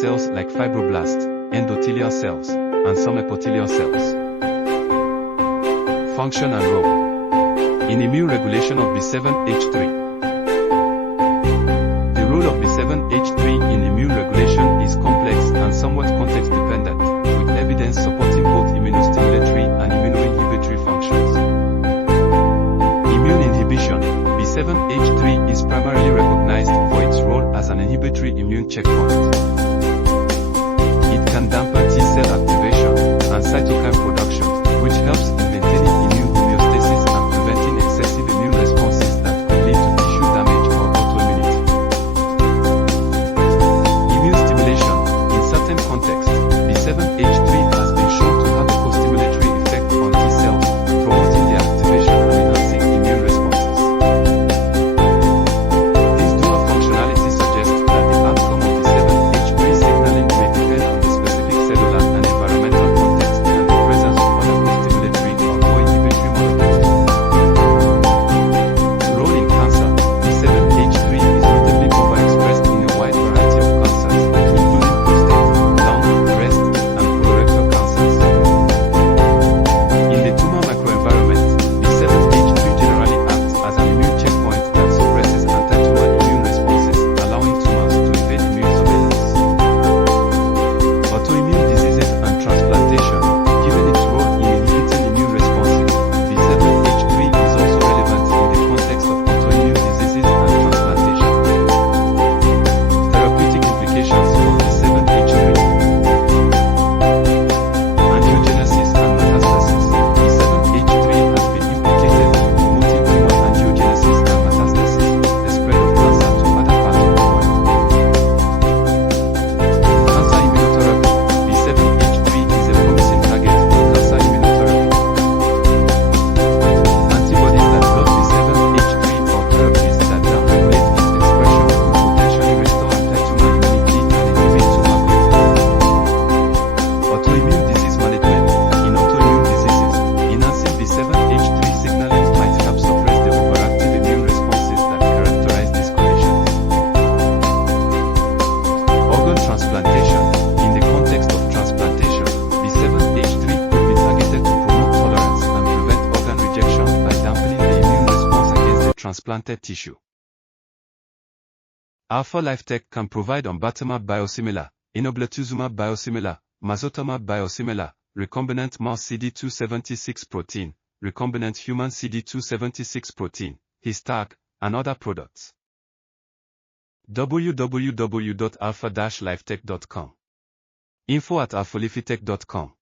cells like fibroblasts, endothelial cells, and some epithelial cells. Function and role. In immune regulation of B7-H3. The role of B7-H3 in immune regulation is complex and somewhat context-dependent, with evidence supporting both immunostimulatory and immunoinhibitory functions. Immune inhibition. B7-H3 is primarily recognized for its role as an inhibitory immune checkpoint. It can dampen T-cell activation and cytokine production, which helps in maintaining immune homeostasis and preventing excessive immune responses that could lead to tissue damage or autoimmunity. Immune stimulation. In certain contexts, B7-H3 has been shown to have a co-stimulatory effect on T-cells, promoting their activation and enhancing immune responses. This dual functionality suggests that the outcome of B7-H3 signaling may depend on the specific cellular and environmental context and the presence of other co-stimulatory or co-inhibitory molecules. Role in cancer. B7-H3 is notably overexpressed in a wide variety of cancers, including prostate, lung, breast, and colorectal cancers. In the tumor microenvironment, B7-H3 generally acts as an immune checkpoint that suppresses anti-tumor immune responses, allowing tumors to evade immune surveillance. Autoimmune diseases and transplantation. Given its role in inhibiting immune responses, B7-H3 is also relevant in the context of autoimmune diseases and transplantation. Therapeutic implications of B7-H3. Angiogenesis and metastasis. B7-H3 has been implicated in promoting tumor angiogenesis and metastasis, the spread of cancer to other parts of the body. Cancer immunotherapy. B7-H3 is a promising target for cancer immunotherapy. Antibodies that block B7-H3 or therapies that downregulate its expression could potentially restore anti-tumor immunity and inhibit tumor growth. Autoimmune disease management. In autoimmune diseases, enhancing B7-H3 signaling might help suppress the overactive immune responses that characterize these conditions. Organ transplantation. In the context of transplantation, B7-H3 could be targeted to promote tolerance and prevent organ rejection by dampening the immune response against the transplanted tissue. Alpha Lifetech can provide ombatamab biosimilar, enoblituzumab biosimilar, mazotamab biosimilar, recombinant mouse CD276 protein, recombinant human CD276 protein, his-tag, and other products. www.alpha-lifetech.com. info@alphalifitech.com